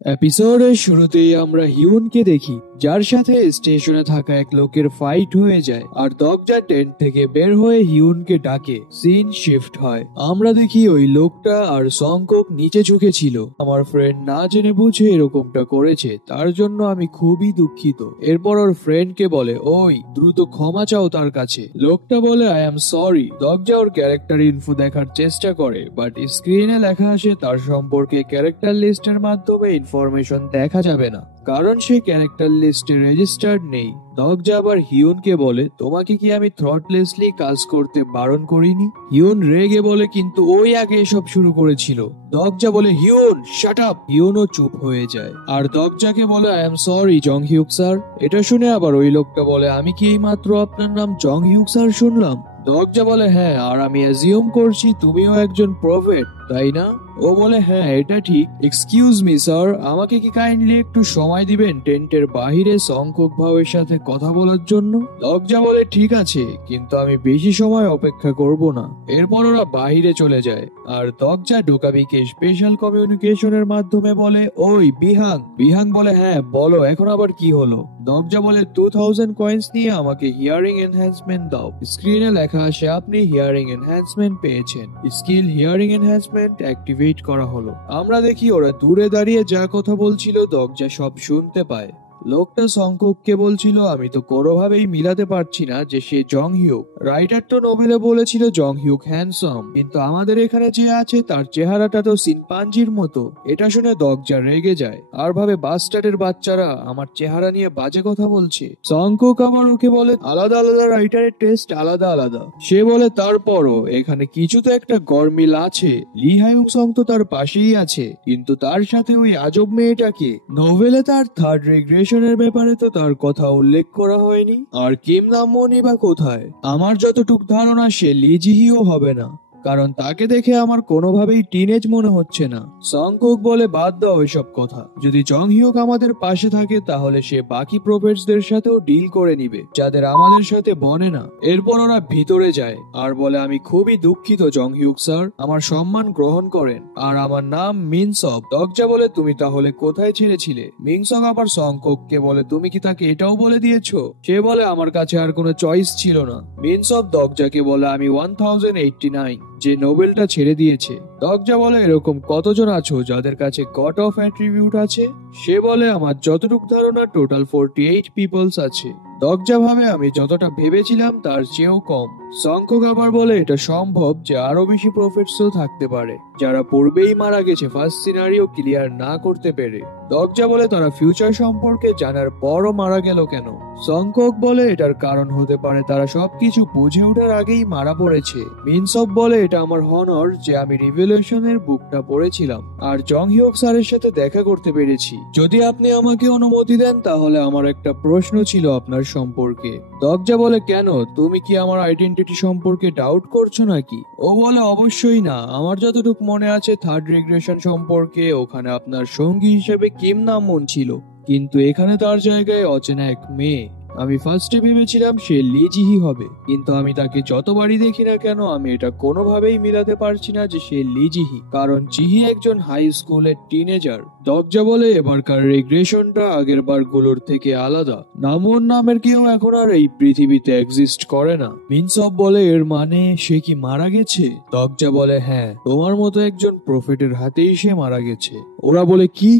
এপিসোডের শুরুতেই আমরা হিউনকে দেখি, যার সাথে স্টেশনে থাকা এক লোকের ফাইট হয়ে যায় আর দরজা টেন্ট থেকে বের হয়ে হিউনকে ডাকে। সিন শিফট হয়, আমরা দেখি ওই লোকটা আর সংকক নিচে ঝুঁকেছিল। আমার ফ্রেন্ড না জেনে বুঝে এরকমটা করেছে, তার জন্য আমি খুবই দুঃখিত। এরপর ওর ফ্রেন্ডকে বলে, ওই দ্রুত ক্ষমা চাও তার কাছে। লোকটা বলে, আই এম সরি। দরজা ওর ক্যারেক্টার ইনফো দেখার চেষ্টা করে, বাট স্ক্রিনে লেখা আসে তার সম্পর্কে ক্যারেক্টার লিস্টের মাধ্যমে ইনফরমেশন দেখা যাবে না, কারণ সে ক্যারেক্টার লিস্টে রেজিস্টার্ড নেই। দরজা আবার হিউনকে বলে, তোমাকে কি আমি থ্রটলেসলি কাজ করতে বারণ করিনি? হিউন রেগে বলে, কিন্তু ওই আগে এসব শুরু করেছিল। দরজা বলে, হিউন শাট আপ। হিউনও চুপ হয়ে যায় আর দরজাকে বলে, I am sorry Jung Hyuk sir. এটা শুনে আবার ওই লোকটা বলে, আমি কি এই মাত্র আপনার নাম জং হিউক স্যার শুনলাম? দরজা বলে, হ্যাঁ, আর আমি অ্যাজিউম করছি তুমিও একজন প্রফেট, তাই না? ও বলে, হ্যাঁ এটা ঠিক। এক্সকিউজ মি স্যার, আমাকে কি কাইন্ডলি একটু সময় দিবেন টেন্টের বাহিরে সংকক ভাবের সাথে কথা বলার জন্য? দরজা বলে, ঠিক আছে, কিন্তু আমি বেশি সময় অপেক্ষা করব না। এরপর ওরা বাহিরে চলে যায় আর দরজা ডোকাবিকে স্পেশাল কমিউনিকেশনের মাধ্যমে বলে, ওই বিহাং। বিহাং বলে, হ্যাঁ বলো, এখন আবার কি হলো? দরজা বলে, 2000 কয়েন্স নিয়ে আমাকে হিয়ারিং এনহ্যান্সমেন্ট দাও। স্ক্রিনে লেখা আসে, আপনি হিয়ারিং এনহ্যান্সমেন্ট পেয়েছেন। স্কিল হিয়ারিং এনহ্যান্সমেন্ট অ্যাক্টিভেট করা হলো। আমরা দেখি ওরা দূরে দাঁড়িয়ে যা কথা বলছিল দরজা সব শুনতে পায়। লোকটা সংকোককে বলছিল, আমি তো কোনোভাবেই মিলাতে পারছি না যে সে জং হিউক। রাইটার তো নোবেলে বলেছিল জং হিউক হ্যান্ডসাম, কিন্তু আমাদের এখানে যে আছে তার চেহারাটা তো সিনপাঞ্জির মতো। এটা শুনে দরজা রেগে যায় আর ভাবে, বাস্টার্ডের বাচ্চারা আমার চেহারা নিয়ে বাজে কথা বলছে। সংকক আবার ওকে বলে, আলাদা আলাদা রাইটারের টেস্ট আলাদা আলাদা। সে বলে, তারপরও এখানে কিছু তো একটা গরমিল আছে। লি হায়ুং সং তো তার পাশেই আছে, কিন্তু তার সাথে ওই আজব মেয়েটাকে। নোভেলে তার থার্ড রিগ্রেশনের ব্যাপারে তো তার কথা উল্লেখ করা হয়নি। আর কিম নামনি বা কোথায়? আমার যতটুক ধারণা সে লিজিহিও হবে না, কারণ তাকে দেখে আমার কোনোভাবেই টিনেজ মনে হচ্ছে না। সংকক বলে, বাদ দাও এসব কথা। যদি জং হিউক আমাদের পাশে থাকে তাহলে সে বাকি প্রফেটসদের সাথেও ডিল করে নিবে, যাদের আমাদের সাথে বনে না। এরপর ওরা ভিতরে যায় আর বলে, আমি খুবই দুঃখিত জং হিউক স্যার, আমার সম্মান গ্রহণ করেন। আর আমার নাম মিনসক। দরজা বলে, তুমি তাহলে কোথায় ছেড়েছিলে? মিনসক আবার সংকোককে বলে, তুমি কি তাকে এটাও বলে দিয়েছো? সে বলে, আমার কাছে আর কোনো চয়েস ছিল না। মিনসক দরজাকে বলে, আমি 1089 যে নোবেলটা ছেড়ে দিয়েছে। দরজা বলে, এরকম কতজন আছো যাদের কাছে গড অফ অ্যাট্রিবিউট আছে? সে বলে, আমার যতটুকু ধারণা টোটাল 48 পিপলস আছে। দরজা ভাবে, আমি যতটা ভেবেছিলাম তার চেয়েও কম। সংখ্যক আবার বলে, এটা সম্ভব যে আরো বেশি প্রফেটসও থাকতে পারে, যারা পূর্বেই মারা গেছে ফার্স্ট সিনারিও ক্লিয়ার না করতে পেরে। দরজা বলে, তারা ফিউচার সম্পর্কে জানার পরও মারা গেল কেন? সংখ্যক বলে, এটার কারণ হতে পারে তারা সবকিছু বুঝে ওঠার আগেই মারা পড়েছে। মিনসব বলে, এটা আমার হনর যে আমি রিভেলেশনের বুকটা পড়েছিলাম আর জং হিউক স্যারের সাথে দেখা করতে পেরেছি। যদি আপনি আমাকে অনুমতি দেন তাহলে আমার একটা প্রশ্ন ছিল আপনার সম্পর্কে। দরজা বলে, কেন? তুমি কি আমার আইডেন্টিটি সম্পর্কে ডাউট করছো নাকি? ও বলে, অবশ্যই না। আমার যতটুকু মনে আছে থার্ড রিগ্রেশন সম্পর্কে ওখানে আপনার সঙ্গী হিসেবে কিম নামন ছিল, কিন্তু এখানে তার জায়গায় অচেনা এক মেয়ে। আমি ফার্স্টে ভেবেছিলাম সে লিজিহি হবে, কিন্তু আমি তাকে যতবারই দেখি না কেন আমি এটা কোনোভাবেই মিলাতে পারছি না যে সে লিজিহি, কারণ জিহি একজন হাই স্কুলের টিনেজার। দরজা বলে, এবারকার রিগ্রেশনটা আগের বারগুলোর থেকে আলাদা। নামুন নামের কেউ এখন আর এই পৃথিবীতে এক্সিস্ট করে না। মিনসব বলে, এর মানে সে কি মারা গেছে? দরজা বলে, হ্যাঁ, তোমার মতো একজন প্রফেটের হাতেই সে মারা গেছে। ওরা বলে, কি?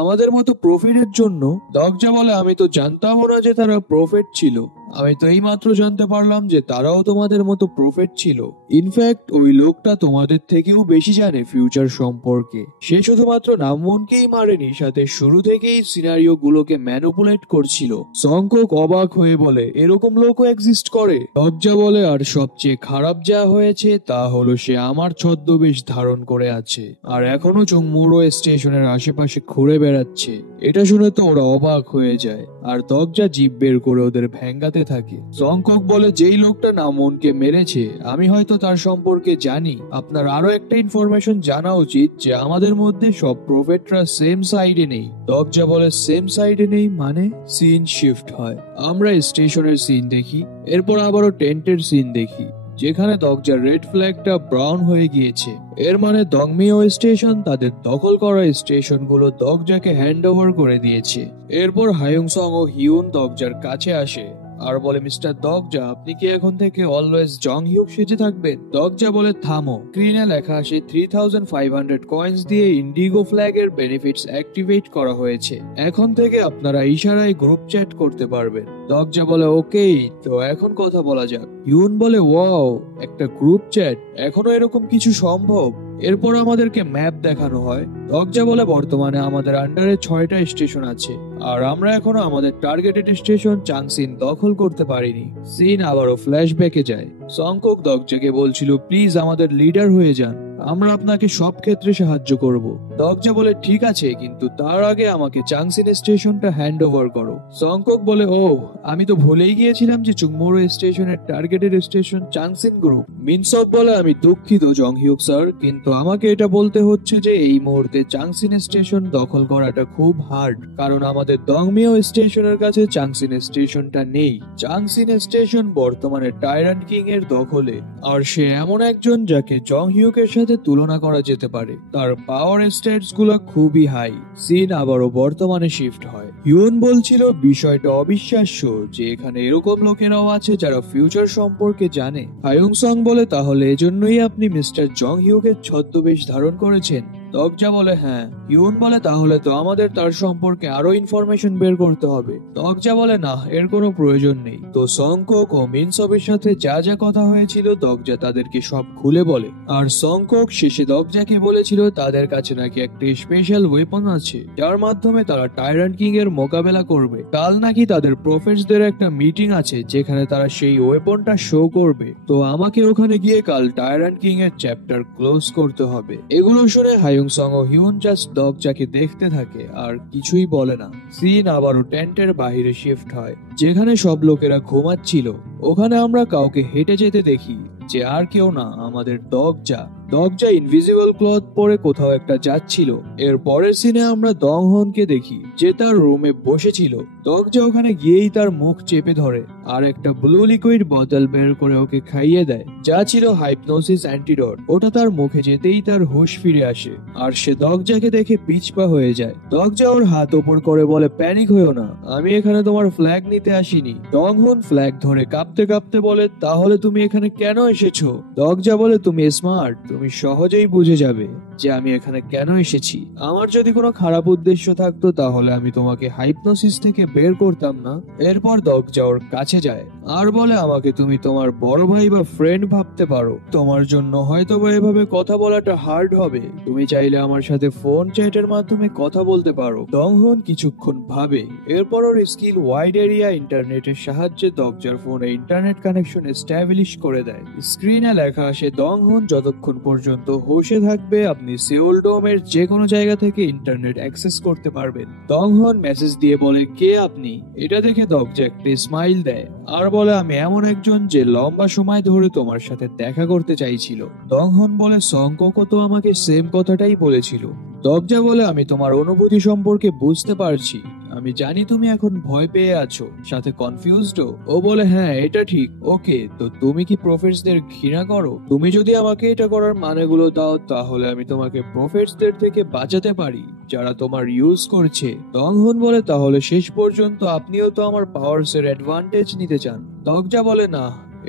আমাদের মতো প্রফেটের জন্য? দরজা বলে, আমি তো জানতামও না যে তারা প্রফেট ছিল। আমি তো এই মাত্র জানতে পারলাম যে তারাও তোমাদের মতো প্রফেট ছিল। ইনফ্যাক্ট ওই লোকটা তোমাদের থেকেও বেশি জানে ফিউচার সম্পর্কে। সে শুধুমাত্র নামমনকেই মারেনি, সাথে শুরু থেকেই সিনারিও গুলোকে ম্যানিপুলেট করছিল। সংকক অবাক হয়ে বলে, এরকম লোকও এক্সিস্ট করে? দরজা বলে, আর সবচেয়ে খারাপ যা হয়েছে তা হলো সে আমার ছদ্মবেশ ধারণ করে আছে আর এখনো চংমুরো স্টেশনের আশেপাশে ঘুরে বেড়াচ্ছে। এটা শুনে তো ওরা অবাক হয়ে যায় আর দরজা জিভ বের করে ওদের ভেঙ্গাতে থাকে। সংকক বলে, যেই লোকটা নামনকে মেরেছে আমি হয়তো তার সম্পর্কে জানি। আপনার আরো একটা ইনফরমেশন জানা উচিত যে আমাদের মধ্যে সব প্রফেটরা সেম সাইডে নেই। দরজা বলে, সেম সাইডে নেই মানে? সিন শিফট হয়, আমরা স্টেশনের সিন দেখি, এরপর আবারও টেন্টের সিন দেখি। যেখানে দগজার রেড ফ্ল্যাগটা ব্রাউন হয়ে গিয়েছে। এর মানে দংমিও স্টেশন তাদের দখল করা স্টেশনগুলো দগজাকে হ্যান্ড ওভার করে দিয়েছে। এরপর হায়ুংসং ও হিউন দগজার কাছে আসে আর বলে, মিস্টার দগজা, আপনি কি এখন থেকে অলওয়েজ জং হিউক সেজে থাকবেন? দগজা বলে, থামো। স্ক্রিনে লেখা আসে 3500 কয়েন্স দিয়ে ইন্ডিগো ফ্ল্যাগের বেনিফিটস অ্যাক্টিভেট করা হয়েছে। এখন থেকে আপনারা ইশারায় গ্রুপ চ্যাট করতে পারবেন। দগজা বলে, ওকে, তো এখন কথা বলা যাক। ইউন বলে, ওয়াও, একটা গ্রুপ চ্যাট, এখনো এরকম কিছু সম্ভব? এরপর আমাদেরকে ম্যাপ দেখানো হয়। দগজা বলে, বর্তমানে আমাদের আন্ডারে 6টা স্টেশন আছে আর আমরা এখনো আমাদের টার্গেটেড স্টেশন চাংসিন দখল করতে পারিনি। সিন আবারও ফ্ল্যাশব্যাকে যায়। সংকক দগজাকে বলছিল, প্লিজ আমাদের লিডার হয়ে যান, আমরা আপনাকে সব ক্ষেত্রে সাহায্য করব। দগজা বলে, ঠিক আছে, কিন্তু তার আগে আমাকে চাংসিন স্টেশনটা হ্যান্ড ওভার করো। সংকক বলে, ও, আমি তো ভুলেই গিয়েছিলাম যে চুংমোরো স্টেশনের টার্গেটেড স্টেশন চাংসিন গ্রুপ। মিনসক বলে, আমি দুঃখিত জং হিউক স্যার, কিন্তু আমাকে এটা বলতে হচ্ছে যে এই মুহূর্তে চাংসিন স্টেশন দখল করাটা খুব হার্ড, কারণ আমাদের দংমিও স্টেশনের কাছে চাংসিন স্টেশনটা নেই। চাংসিন স্টেশন বর্তমানে টাইরান্ট কিং এর দখলে, আর সে এমন একজন যাকে জং হিউকের সাথে তুলনা করা যেতে পারে। তার পাওয়ার স্ট্যাটস গুলো খুবই হাই। সিন আবারও বর্তমানে শিফট হয়। হিউন বলছিল বিষয়টা অবিশ্বাস্য যে এখানে এরকম লোকেরাও আছে যারা ফিউচার সম্পর্কে জানে। হায়ুংসং বলে, তাহলে এজন্যই আপনি মিস্টার জং হিউকের ছদ্মবেশ ধারণ করেছেন? দগজা বলে, হ্যাঁ। ইউন বলে, তাহলে তো আমাদের তার সম্পর্কে আরো ইনফরমেশন বের করতে হবে। দগজা বলে, না, এর কোনো প্রয়োজন নেই। তো সংকক ও মিনসবের সাথে যা যা কথা হয়েছিল দগজা তাদেরকে সব খুলে বলে। আর সংকক শেষে দগজাকে বলেছিল তাদের কাছে নাকি একটা স্পেশাল ওয়েপন আছে যার মাধ্যমে তারা টাইরান্ট কিং এর মোকাবেলা করবে। কাল নাকি তাদের প্রফেটসদের একটা মিটিং আছে যেখানে তারা সেই ওয়েপনটা শো করবে। তো আমাকে ওখানে গিয়ে কাল টাইরান্ট কিং এর চ্যাপ্টার ক্লোজ করতে হবে। এগুলো শুনে হায়ুংসং ও হিউন জাস্ট দগজাকে দেখতে থাকে আর কিছুই বলে না। সিন আবারও টেন্টের বাইরে শিফট হয়, যেখানে সব লোকেরা ঘুমাচ্ছিল। ওখানে আমরা কাউকে হেঁটে যেতে দেখি, যে আর কেউ না, আমাদের দগজা। দগজা ইনভিজিবল ক্লথ পরে কোথাও একটা যাচ্ছিল। এর পরের সিনে আমরা দংহনকে দেখি, যে তার রুমে বসেছিল। দগজা ওখানে গিয়েই তার মুখ চেপে ধরে আর একটা ব্লু লিকুইড বোতল বের করে ওকে খাইয়ে দেয়, যা ছিল হাইপনোসিস অ্যান্টিডট। ওটা তার মুখে যেতেই তার হুঁশ ফিরে আসে আর সে দগজাকে দেখে পিছপা হয়ে যায়। দগজা ওর হাত ওপর করে বলে, প্যানিক হয়েও না, আমি এখানে তোমার ফ্ল্যাগ নিতে আসিনি। দংহন ফ্ল্যাগ ধরে কাঁপতে কাঁপতে বলে, তাহলে তুমি এখানে কেন এসেছো? দগজা বলে, তুমি স্মার্ট, তুমি সহজেই বুঝে যাবে যে আমি এখানে কেন এসেছি। আমার যদি কোনো খারাপ উদ্দেশ্য থাকতো তাহলে আমি তোমাকে হাইপনোসিস থেকে বের করতাম না। এরপর দগজা ওর কাছে যায় আর বলে, আমাকে তুমি তোমার বড় ভাই বা ফ্রেন্ড ভাবতে পারো, তোমার জন্য হয়তো বা এভাবে কথা বলাটা হার্ড হবে, তুমি চাইলে আমার সাথে ফোন চ্যাটের মাধ্যমে কথা বলতে পারো। দংহন কিছুক্ষণ ভাবে, এরপর ওর স্কিল ওয়াইড এরিয়া ইন্টারনেটের সাহায্যে দগজার ফোনে ইন্টারনেট কানেকশন এস্টাবলিশ করে দেয়। স্ক্রিনে লেখা আসে, দংহন যতক্ষণ পর্যন্ত হোশে থাকবে আপনি সেউল ডোমের যে কোনো জায়গা থেকে ইন্টারনেট অ্যাক্সেস করতে পারবেন। দংহন মেসেজ দিয়ে বলে, কে আপনি? এটা দেখে দগজা একটা স্মাইল দেয় আর বলে, আমি এমন একজন যে লম্বা সময় ধরে তোমার সাথে দেখা করতে চাইছিল। দংহন বলে, সংকোকও তো আমাকে সেম কথাটাই বলেছিল। দগজা বলে, আমি তোমার অনুভূতি সম্পর্কে বুঝতে পারছি, আমি জানি তুমি এখন ভয় পেয়ে আছো, সাথে কনফিউজড। ও বলে, হ্যাঁ, এটা ঠিক। ওকে, তো তুমি কি প্রফেটসদের ঘৃণা করো? তুমি যদি আমাকে এটা করার মানেগুলো দাও তাহলে আমি তোমাকে প্রফেটসদের থেকে বাঁচাতে পারি যারা তোমার ইউজ করছে। দংহন বলে, তাহলে শেষ পর্যন্ত আপনিও তো আমার পাওয়ার্স এর অ্যাডভান্টেজ নিতে চান? দগজা বলে, না,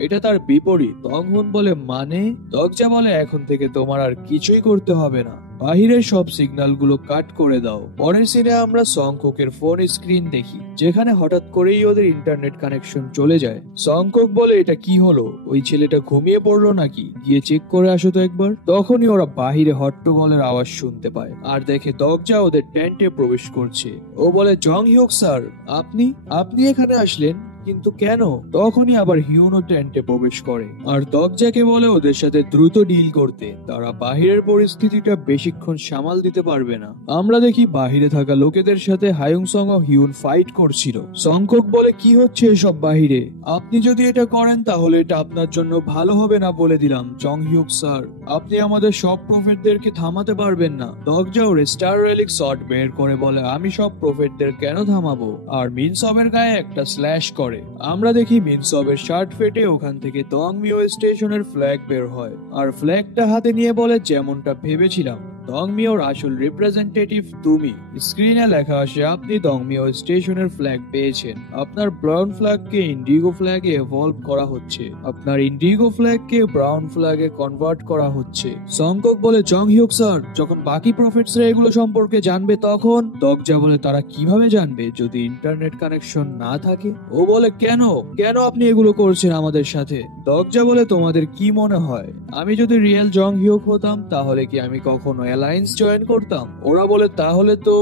এটা তার বিপরীত। দংহন বলে, মানে? দগজা বলে, এখন থেকে তোমার আর কিছুই করতে হবে না, বাহিরের সব সিগন্যাল গুলো কাট করে দাও। পরের সিনে আমরা সংকোকের ফোন স্ক্রিন দেখি, যেখানে হঠাৎ করেই ওদের ইন্টারনেট কানেকশন চলে যায়। সংকক বলে, এটা কি হলো? ওই ছেলেটা ঘুমিয়ে পড়লো নাকি? গিয়ে চেক করে আসো তো একবার। তখনই ওরা বাহিরে হট্টগোলের আওয়াজ শুনতে পায় আর দেখে দগজা ওদের টেন্টে প্রবেশ করছে। ও বলে, জং হিউক স্যার, আপনি আপনি এখানে আসলেন, কিন্তু কেন? তখনই আবার হিউনও টেন্টে প্রবেশ করে আর দগজাকে বলে ওদের সাথে দ্রুত ডিল করতে, তারা বাহিরের পরিস্থিতিটা বেশিক্ষণ সামাল দিতে পারবে না। আমরা দেখি বাহিরে থাকা লোকেদের সাথে হায়ুংসং ও হিউন ফাইট করছিল। সংকক বলে, কি হচ্ছে এসব বাহিরে? আপনি যদি এটা করেন তাহলে এটা আপনার জন্য ভালো হবে না, বলে দিলাম। জং হিউক স্যার, আপনি আমাদের সব প্রফেটদেরকে থামাতে পারবেন না। দগজা ওর স্টার রেলিক শট বের করে বলে, আমি সব প্রফেটদের কেন থামাবো? আর মিনসবের গায়ে একটা স্ল্যাশ করে। করে। আমরা দেখি মিনসবের শার্ট ফেটে ওখান থেকে দংমিও স্টেশনের ফ্ল্যাগ বের হয়, আর ফ্ল্যাগটা হাতে নিয়ে বলে, যেমনটা ভেবেছিলাম, দংমিওর আসল রিপ্রেজেন্টেটিভ তুমি। স্ক্রিনে লেখা আসে, আপনি দংমিও স্টেশনের ফ্ল্যাগ পেয়েছেন। আপনার ব্রাউন ফ্ল্যাগকে ইন্ডিগো ফ্ল্যাগে এভলভ করা হচ্ছে। আপনার ইন্ডিগো ফ্ল্যাগকে ব্রাউন ফ্ল্যাগে কনভার্ট করা হচ্ছে। সংকক বলে, জং হিউক স্যার, যখন বাকি প্রফেটসরা এগুলো সম্পর্কে জানবে তখন? দগজা বলে, তারা কিভাবে জানবে যদি ইন্টারনেট কানেকশন না থাকে? ও বলে, কেন কেন আপনি এগুলো করছেন আমাদের সাথে? দগজা বলে, তোমাদের কি মনে হয় আমি যদি রিয়েল জং হিউক হতাম তাহলে কি আমি কখনো অ্যালায়েন্স জয়েন করতাম? ওরা বলে, তাহলে তো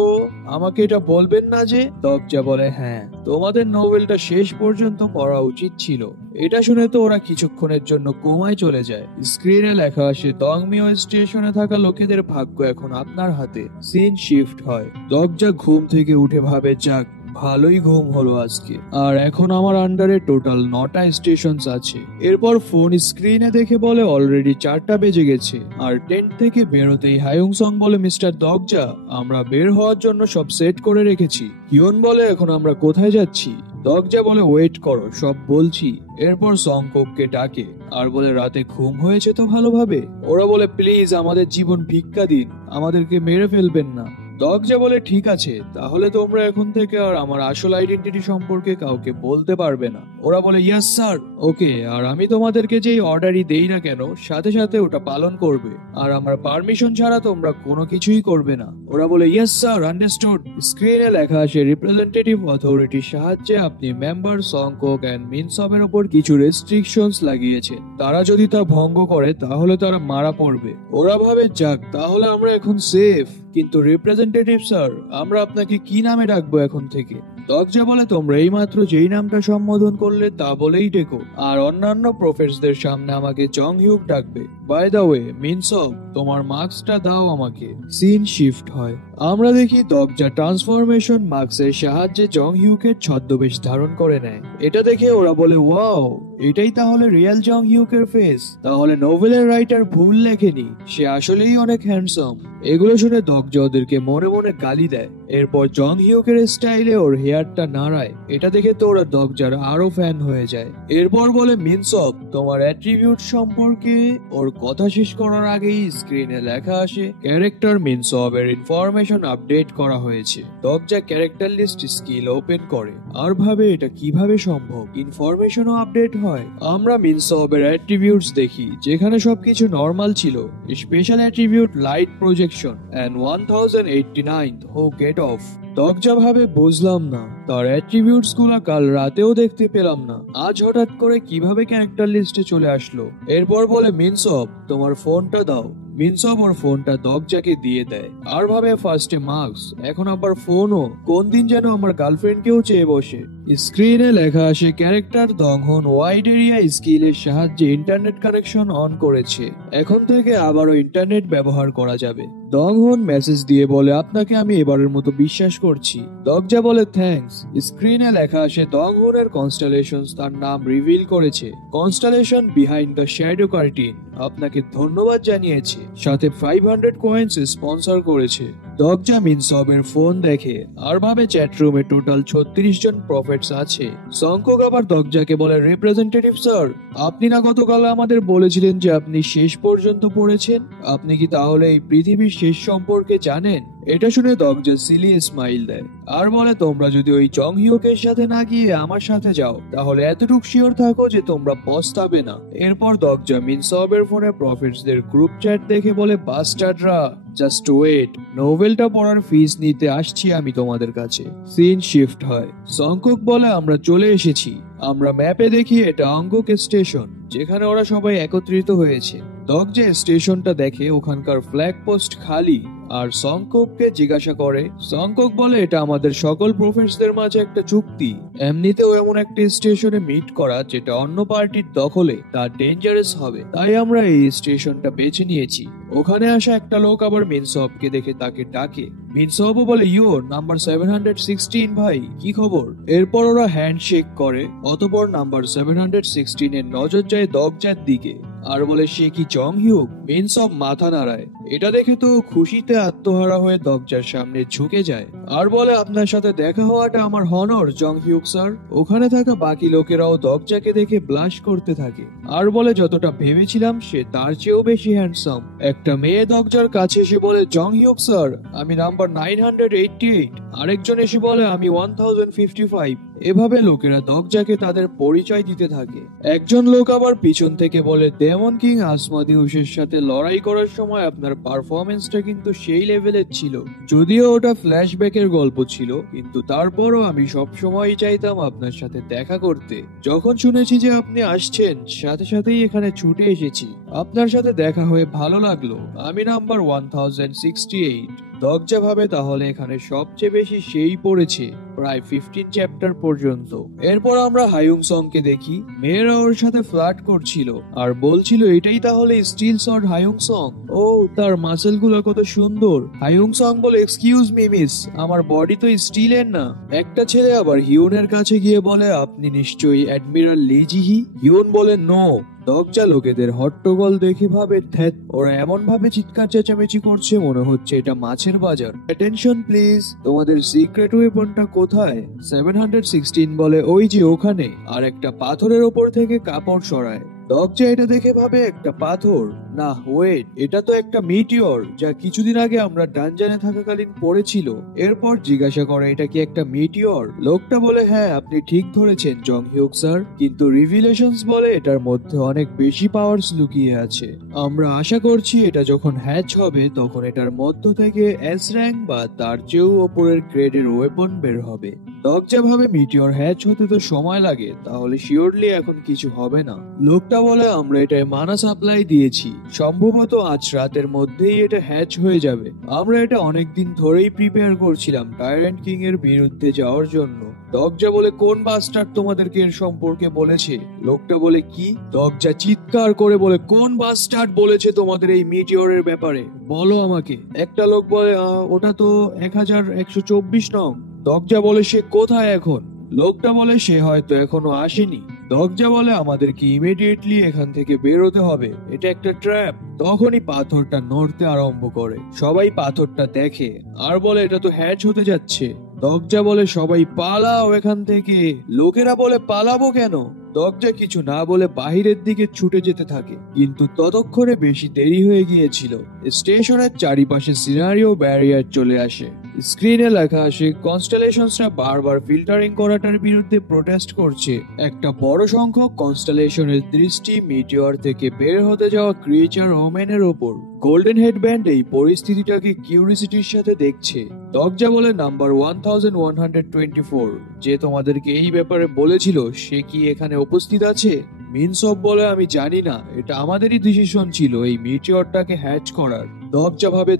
আমাকে এটা বলবেন না যে? দগজা বলে, হ্যাঁ, তোমাদের নোবেলটা শেষ পর্যন্ত পড়া উচিত ছিল। এটা শুনে তো ওরা কিছুক্ষণের জন্য কোমায় চলে যায়। স্ক্রিনে লেখা আসে, দংমিও স্টেশনে থাকা লোকেদের ভাগ্য এখন আপনার হাতে। সিন শিফট হয়। দগজা ঘুম থেকে উঠে ভাবে, যাক, ভালোই ঘুম হলো আজকে। আর এখন আমার আন্ডারে টোটাল 9টা স্টেশন আছে। এরপর ফোন স্ক্রিনে দেখে বলে, অলরেডি 4টা বেজে গেছে। আর টেন্ট থেকে বেরোতেই হায়ুং সং বলে, মিস্টার দগজা, আমরা বের হওয়ার জন্য সব সেট করে রেখেছি। হিউন বলে, এখন আমরা কোথায় যাচ্ছি? দগজা বলে, ওয়েট করো, সব বলছি। এরপর সংকোককে ডাকে আর বলে, রাতে ঘুম হয়েছে তো ভালোভাবে? ওরা বলে, প্লিজ আমাদের জীবন ভিক্ষা দিন, আমাদেরকে মেরে ফেলবেন না। দগজা বলে, ঠিক আছে, তাহলে তোমরা এখন থেকে আর আমার আসল আইডেন্টিটি সম্পর্কে কাউকে বলতে পারবে না। ওরা বলে, ইয়েস স্যার। ওকে, আর আমি তোমাদেরকে যেই অর্ডারই দেই না কেন সাথে সাথে ওটা পালন করবে, আর আমার পারমিশন ছাড়া তোমরা কোনো কিছুই করবে না। ওরা বলে, ইয়েস স্যার, আন্ডারস্টুড। স্ক্রিনে লেখা আসে, রিপ্রেজেন্টেটিভ অথরিটির সাহায্যে আপনি মেম্বার সংকক এন্ড মিনসবের উপর কিছু রেস্ট্রিকশনস লাগিয়েছেন। তারা যদি তা ভঙ্গ করে তাহলে তারা মারা পড়বে। ওরা ভাবে, যাক, তাহলে আমরা এখন সেফ। কিন্তু রিপ্রেজেন্টেটিভ স্যার, আমরা আপনাকে কি নামে ডাকবো এখন থেকে? দগজা বলে, তোমরা এই মাত্র যেই নামটা সম্বোধন করলে তা বলেই ডেকো, আর অন্যান্য প্রফেসরদের সামনে আমাকে জং হিউক ডাকবে। বাই দা ওয়ে, মিনসব, তোমার মাস্কটা দাও আমাকে। সিন শিফট হয়। আমরা দেখি দগজা ট্রান্সফরমেশন মাস্কের সাহায্যে জং হিউকের ছদ্মবেশ ধারণ করে নেয়। এটা দেখে ওরা বলে, ওয়াও, এটাই তাহলে রিয়েল জং হিউকের ফেস। তাহলে নোভেলের রাইটার ভুল লেখেনি, সে আসলেই অনেক হ্যান্ডসাম। এগুলো শুনে দগজা ওদেরকে মনে মনে গালি দেয়। এরপর জং হিউকের স্টাইলে ওর হেয়ারটা নাড়ায়। এটা দেখে তো ওরা দগজার আরো ফ্যান হয়ে যায়। এরপর বলে, মিনসব, তোমার অ্যাট্রিবিউট সম্পর্কে। ওর কথা শেষ করার আগেই স্ক্রিনে লেখা আসে, ক্যারেক্টার মিনসবের ইনফরমেশন আপডেট করা হয়েছে। দগজা ক্যারেক্টার লিস্ট স্কিল ওপেন করে আর ভাবে, এটা কিভাবে সম্ভব? ইনফরমেশনও আপডেট হয়। আমরা মিনসবের অ্যাট্রিবিউটস দেখি, যেখানে সবকিছু নরমাল ছিল। Special attribute light projection and 1089 হো গেট অফ। দগজা ভাবে, বুঝলাম না, তার অ্যাট্রিবিউটস গুলা কাল রাতেও দেখতে পেলাম না, আজ হঠাৎ করে কিভাবে ক্যারেক্টার লিস্টে চলে আসলো? এরপর বলে, মিনসব, তোমার ফোনটা দাও। মিনসব ওর ফোনটা দগজাকে দিয়ে দেয় আর ভাবে, ফার্স্টে মার্কস, এখন আবার ফোনও। কোন দিন যেন আমার গার্লফ্রেন্ডকেও চেয়ে বসে। স্ক্রিনে লেখা আসে, ক্যারেক্টার দংহন ওয়াইড এরিয়া স্কিলের সাহায্যে ইন্টারনেট কানেকশন অন করেছে। এখন থেকে আবারও ইন্টারনেট ব্যবহার করা যাবে। দংহন মেসেজ দিয়ে বলে, আপনাকে আমি এবারের মতো বিশ্বাস করছি। দগজা বলে, থ্যাঙ্কস। স্ক্রিনে লেখা আসে, দংহনের কনস্টেলেশনস তার নাম রিভিল করেছে। Constellation behind the shadow curtain আপনাকে ধন্যবাদ জানিয়েছে, সাথে 500 কয়েন্স স্পন্সর করেছে। দগজা মিনসবের ফোন দেখে আর ভাবে, চ্যাটরুমে টোটাল 36 জন প্রফেটস আছে। সংকক আবার দগজাকে বলে, রিপ্রেজেন্টেটিভ স্যার, আপনি না গতকাল আমাদের বলেছিলেন যে আপনি শেষ পর্যন্ত পড়েছেন? আপনি কি তাহলে এই পৃথিবীর শেষ সম্পর্কে জানেন? এটা শুনে দগজা সিলি স্মাইল দেয় আর বলে, তোমরা যদি ওই জং হিউকের সাথে না গিয়ে আমার সাথে যাও তাহলে এতটুক শিওর থাকো যে তোমরা পস্তাবে না। এরপর দগজা মিনসবের ফোনে প্রফেটসদের গ্রুপ চ্যাট দেখে বলে, বাস্টাররা, জাস্ট ওয়েট, নোভেলটা পড়ার ফিস নিতে আসছি আমি তোমাদের কাছে। সিন শিফট হয়। সংকক বলে, আমরা চলে এসেছি। আমরা ম্যাপে দেখি এটা অঙ্গক স্টেশন, যেখানে ওরা সবাই একত্রিত হয়েছে। দগজা স্টেশনটা দেখে ওখানকার ফ্ল্যাগ পোস্ট খালি আর সংকোককে জিজ্ঞাসা করে। সংকক বলে, এটা আমাদের সকল প্রফেসরদের মাঝে একটা চুক্তি। এমনিতেও এমন একটা স্টেশনে মিট করা যেটা অন্য পার্টির দখলে তা ডেঞ্জারাস হবে, তাই আমরা এই স্টেশনটা বেছে নিয়েছি। ওখানে আসা একটা লোক আবার মিনসবকে দেখে তাকে ডাকে। মিনসবও বলে, ইয়ো, নাম্বার 716 ভাই, কি খবর? এরপর ওরা হ্যান্ডশেক করে। অতঃপর নাম্বার 716 এর নজর যায় দগজার দিকে আর বলে, সে কি জং হিউক? মিনসব মাথা নাড়ায় এটা দেখে তো খুশিতে আত্মহারা হয়ে দরজার সামনে ঝুঁকে যায় আর বলে, আপনার সাথে দেখা হওয়াটা আমার হনর জং হিউক স্যার। ওখানে থাকা বাকি লোকেরাও দরজাকে দেখে ব্লাশ করতে থাকে আর বলে, যতটা ভেবেছিলাম সে তার চেয়েও বেশি হ্যান্ডসাম। একটা মেয়ে দরজার কাছে এসে বলে, জং হিউক স্যার আমি নাম্বার 988। আরেকজন এসে বলে, আমি 1055। এভাবে লোকেরা দরজাকে তাদের পরিচয় দিতে থাকে। একজন লোক আবার পিছন থেকে বলে, ডেমন কিং আসমাদিউসের সাথে লড়াই করার সময় আপনার পারফরমেন্সটা কিন্তু সেই লেভেলের ছিল। যদিও ওটা ফ্ল্যাশব্যাকের গল্প ছিল, কিন্তু তারপরও আমি সব সময় চাইতাম আপনার সাথে দেখা করতে। যখন শুনেছি যে আপনি আসছেন, সাথে সাথেই এখানে ছুটে এসেছি। আপনার সাথে দেখা হয়ে ভালো লাগলো। আমি নাম্বার 1068। দরজা ভাবে, তাহলে এখানে সবচেয়ে বেশি সেই পড়েছে, প্রায় 15 চ্যাপ্টার পর্যন্ত। এরপর আমরা হায়ুং সং কে দেখি। মেয়েরা ওর সাথে ফ্লার্ট করছিল আর বলছিল, এটাই তাহলে স্টিল শট হায়ুং সং? ও, তার মাসেল গুলো কত সুন্দর। হায়ুং সং বলে, এক্সকিউজ মি মিস, আমার বডি তো স্টিলের না। একটা ছেলে আবার হিউনের কাছে গিয়ে বলে, আপনি নিশ্চয়ই অ্যাডমিরাল লি জিহি? হিউন বলে, নো। দরজা লোকেদের হট্টগোল দেখে ভাবে, ধ্যাত, ওরা এমন ভাবে চিৎকার চেঁচামেচি করছে মনে হচ্ছে এটা মাছের বাজার। অ্যাটেনশন প্লিজ, তোমাদের সিক্রেট ওয়েপনটা কোথায়? 716 বলে, ওই যে ওখানে। আর একটা পাথরের ওপর থেকে কাপড় সরায়। দরজা এটা দেখে ভাবে, একটা পাথর না, ওয়েট, এটা তো একটা মিটিওর, যা কিছুদিন আগে আমরা ডানজানে থাকাকালীন পড়েছিল। এরপর জিজ্ঞাসা করে, এটা কি একটা মিটিওর? লোকটা বলে, হ্যাঁ আপনি ঠিক ধরেছেন জং হিউক স্যার, কিন্তু রিভিলেশনস বলে এটার মধ্যে অনেক বেশি পাওয়ারস লুকিয়ে আছে। আমরা আশা করছি এটা যখন হ্যাচ হবে তখন এটার মধ্য থেকে এস র্যাঙ্ক বা তার চেয়েও ওপরের গ্রেডের ওয়েপন বের হবে। দরজা ভাবে, মিটিওর হ্যাচ হতে তো সময় লাগে, তাহলে শিওরলি এখন কিছু হবে না। লোকটা বলে, আমরা এটায় মানা সাপ্লাই দিয়েছি, সম্ভবত আজ রাতের মধ্যেই এটা হ্যাচ হয়ে যাবে। আমরা এটা অনেকদিন ধরেই প্রিপেয়ার করছিলাম টাইরেন্ট কিং এর বিরুদ্ধে যাওয়ার জন্য। দরজা বলে, কোন বাস্টার্ড তোমাদেরকে এর সম্পর্কে বলেছে? লোকটা বলে, কি? দরজা চিৎকার করে বলে, কোন বাস্টার্ড বলেছে তোমাদের এই মিটিওরের ব্যাপারে? বলো আমাকে। একটা লোক বলে, ওটা তো 1124 নং। দরজা বলে, সে কোথায় এখন? লোকটা বলে, সে হয়তো এখনো আসেনি। দরজা বলে, আমাদেরকে ইমিডিয়েটলি এখান থেকে বেরোতে হবে, এটা একটা ট্র্যাপ। তখনই পাথরটা নড়তে আরম্ভ করে। সবাই পাথরটা দেখে আর বলে, এটা তো হ্যাচ হতে যাচ্ছে। দরজা বলে, সবাই পালাও এখান থেকে। লোকেরা বলে, পালাবো কেন? দরজা কিছু না বলে বাহিরের দিকে ছুটে যেতে থাকে, কিন্তু ততক্ষণে বেশি দেরি হয়ে গিয়েছিল। স্টেশনের চারিপাশে সিনারিও ব্যারিয়ার চলে আসে। স্ক্রিনে লেখা আসে, কনস্টেলেশনসরা বারবার ফিল্টারিং করাটার বিরুদ্ধে প্রোটেস্ট করছে। একটা বড় সংখ্যক কনস্টেলেশনের দৃষ্টি মিটিওর থেকে বের হতে যাওয়া ক্রিয়েচার ওমেনের ওপর। গোল্ডেন হেডব্যান্ড এই পরিস্থিতিটাকে কিউরিসিটির সাথে দেখছে। দরজা বলে, নাম্বার 1124, যে তোমাদেরকে এই ব্যাপারে বলেছিল সে কি এখানে উপস্থিত আছে? মিনসব বলে, আমি জানি না, এটা আমাদেরই ডিসিশন ছিল এই মিটিওরটাকে হ্যাচ করার। দরজা ভাবে,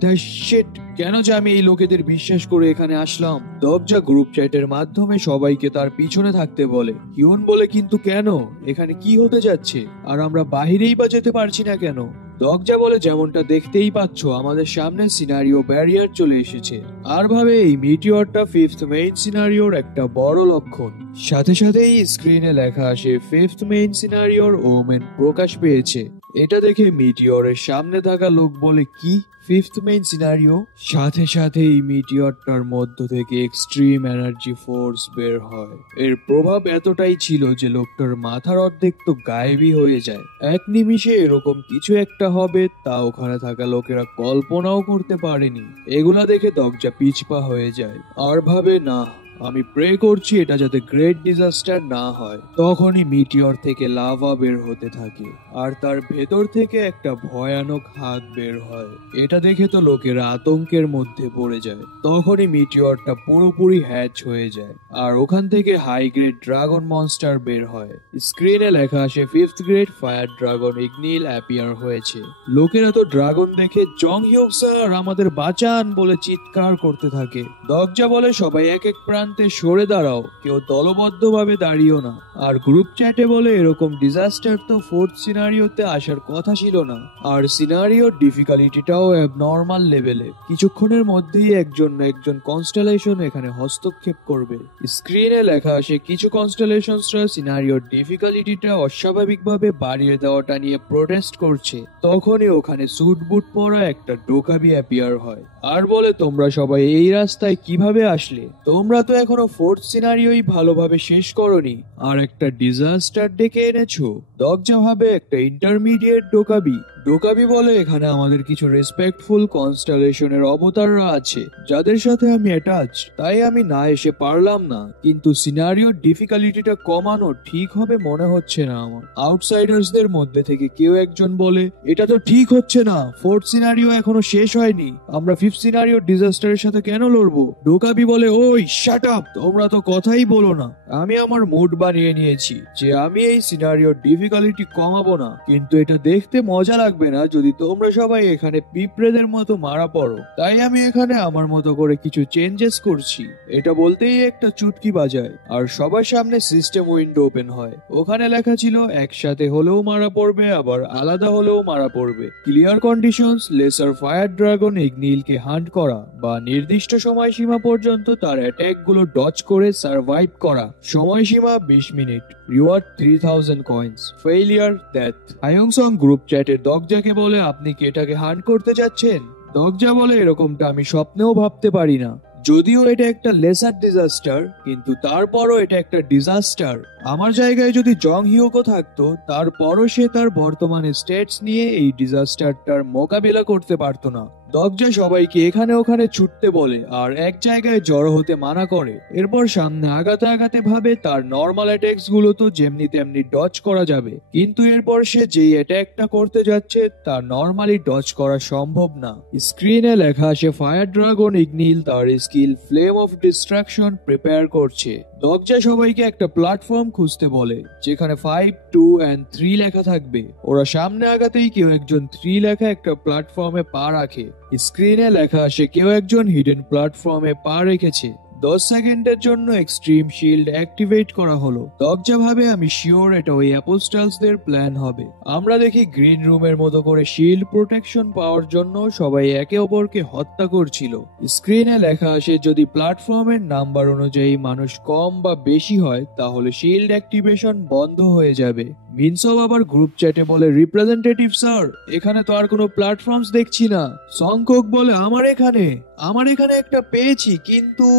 শিট, কেন যে আমি এই লোকেদের বিশ্বাস করে এখানে আসলাম। দরজা গ্রুপ চ্যাটের মাধ্যমে সবাইকে তার পিছনে থাকতে বলে। হিউন বলে, কিন্তু কেন? এখানে কি হতে যাচ্ছে? আর আমরা বাহিরেই বা যেতে পারছি না কেন? দরজা বলে, যেমনটা দেখতেই পাচ্ছ, আমাদের সামনে সিনারিও ব্যারিয়ার চলে এসেছে। আর ভাবে এই মিটিওরটা 5th মেইন সিনারিওর একটা বড় লক্ষণ। সাথে সাথেই স্ক্রিনে লেখা আসে, 5th মেইন সিনারিওর ওমেন প্রকাশ পেয়েছে। এটা দেখে মিটিওরের সামনে থাকা লোক বলে, কি 5th মেইন সিনারিও? সাথে সাথে এই মিটিওরটার মধ্য থেকে এক্সট্রিম এনার্জি ফোর্স বের হয়। এর প্রভাব এতটাই ছিল যে লোকটার মাথার অর্ধেক তো গায়েবই হয়ে যায়। এক নিমিষে এরকম কিছু একটা হবে তা ওখানে থাকা লোকেরা কল্পনাও করতে পারেনি। এগুলা দেখে দরজা পিছপা হয়ে যায় আর ভাবে, না, আমি প্রে করছি এটা যাতে গ্রেট ডিজাস্টার না হয়। তখনই মিটিওর থেকে লাভা বের হতে থাকে আর তার ভেতর থেকে একটা ভয়ানক হাত বের হয়। এটা দেখে তো লোকেরা আতঙ্কের মধ্যে পড়ে যায়। তখনই মিটিওরটা পুরোপুরি হ্যাচ হয়ে যায় আর ওখান থেকে হাই গ্রেড ড্রাগন মনস্টার বের হয়। স্ক্রিনে লেখা আসে, 5th grade fire dragon Ignil appear হয়েছে। লোকেরা তো ড্রাগন দেখে, জং হিউক স্যার আমাদের বাঁচান বলে চিৎকার করতে থাকে। দরজা বলে, সবাই এক এক প্রান্তে সরে দাঁড়াও, কেউ দলবদ্ধভাবে দাঁড়িও না। আর গ্রুপ চ্যাটে বলে এরকম ডিজাস্টার তো ফোর্থ সিনারিওতে আসার কথা ছিল না, আর সিনারিওর ডিফিকাল্টিটাও নর্মাল লেভেলে। কিছুক্ষণের মধ্যেই একজন না একজন কনস্টেলেশন এখানে হস্তক্ষেপ করবে। স্ক্রিনে লেখা আসে কিছু কনস্টেলেশনসরা সিনারিওর ডিফিকাল্টিটা অস্বাভাবিকভাবে বাড়িয়ে দেওয়াটা নিয়ে প্রোটেস্ট করছে। তখনই ওখানে স্যুট বুট পরা একটা ডোকাবি অ্যাপিয়ার হয় আর বলে, তোমরা সবাই এই রাস্তায় কিভাবে আসলে? তোমরা তো এখনো ফোর্থ সিনারিওই ভালোভাবে শেষ করনি আর একটা ডিজাস্টার ডেকে এনেছো। দরজা ভাবে একটা ইন্টারমিডিয়েট ডোকাবি। ডোকাবি বলে, এখানে আমাদের কিছু রেসপেক্টফুল কনস্টেলেশনের অবতাররা আছে যাদের সাথে আমি অ্যাটাচ, তাই আমি না এসে পারলাম না, কিন্তু সিনারিওর ডিফিকাল্টিটা কমানো ঠিক হবে মনে হচ্ছে না আমার। আউটসাইডার্সদের মধ্যে থেকে কেউ একজন বলে, এটা তো ঠিক হচ্ছে না, ফোর্থ সিনারিও এখনো শেষ হয়নি, আমরা ফিফথ সিনারিও ডিজাস্টারের সাথে কেন লড়বো? ডোকাবি বলে, ওই শাট আপ, তোমরা তো কথাই বলো না। আমি আমার মুড বানিয়ে নিয়েছি যে আমি এই সিনারিওর ডিফিকাল্টি কমাবো না, কিন্তু এটা দেখতে মজা লাগবে না যদি তোমরা সবাই এখানে পিঁপড়েদের মতো মারা পড়ো, তাই আমি এখানে আমার মতো করে কিছু চেঞ্জেস করছি। এটা বলতেই একটা চুটকি বাজায় আর সবার সামনে সিস্টেম উইন্ডো ওপেন হয়। ওখানে লেখা ছিল, একসাথে হলেও মারা পড়বে, আবার আলাদা হলেও মারা পড়বে। Clear conditions, lesser fire dragon ইগনিলকে হান্ট করা বা নির্দিষ্ট সময়সীমা পর্যন্ত তার অ্যাটাক গুলো ডজ করে সার্ভাইভ করা। সময়সীমা 20 মিনিট। Reward 3000 coins. Failure death. হায়ংসং গ্রুপ চ্যাটে দগজাকে বলে, আপনি কি এটাকে হান্ট করতে যাচ্ছেন? দগজা বলে, এরকমটা আমি স্বপ্নেও ভাবতে পারি না। যদিও এটা একটা লেসার ডিজাস্টার, কিন্তু তারপরও এটা একটা ডিজাস্টার। আমার জায়গায় যদি জং হিওকো থাকতো, তারপরও সে তার বর্তমানে স্টেটস নিয়ে এই ডিজাস্টারটার মোকাবিলা করতে পারতো না। দগজা সবাইকে এখানে ওখানে ছুটতে বলে আর এক জায়গায় জড়ো হতে মানা করে। এরপর সামনে আগাতে আগাতে ভাবে তার নর্মাল অ্যাটাকস গুলো তো যেমনি তেমনি ডজ করা যাবে, কিন্তু এরপর সে যেই অ্যাটাকটা করতে যাচ্ছে তা নর্মালি ডজ করা সম্ভব না। স্ক্রিনে লেখা আসে, ফায়ার ড্রাগন ইগনিল তার skill flame of distraction prepare করছে। দগজা সবাইকে একটা প্ল্যাটফর্ম খুঁজতে বলে যেখানে 5, 2 and 3 লেখা থাকবে। ওরা সামনে আগাতেই কেউ একজন 3 লেখা একটা প্ল্যাটফর্মে পা রাখে। স্ক্রিনে লেখা আসে, কেউ একজন হিডেন প্ল্যাটফর্মে পা রেখেছে। 10 সেকেন্ডের জন্য এক্সট্রিম শিল্ড অ্যাক্টিভেট করা হলো। দগজা ভাবে, আমি শিওর এটা ওই অ্যাপোস্টালসদের প্ল্যান হবে। আমরা দেখি গ্রিন রুমের মতো করে শিল্ড প্রোটেকশন পাওয়ার জন্য সবাই একে অপরকে হত্যা করছিল। স্ক্রিনে লেখা আসে, যদি প্ল্যাটফর্মের নাম্বার অনুযায়ী মানুষ কম বা বেশি হয় তাহলে শিল্ড অ্যাক্টিভেশন বন্ধ হয়ে যাবে। মিনসব আবার গ্রুপ চ্যাটে বলে, রিপ্রেজেন্টেটিভ স্যার, এখানে তো আর কোনো প্ল্যাটফর্মস দেখছি না। সংকক বলে, আমার এখানে একটা পেয়েছি, কিন্তু।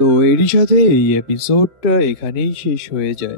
তো এরই সাথে এই এপিসোডটা এখানেই শেষ হয়ে যায়।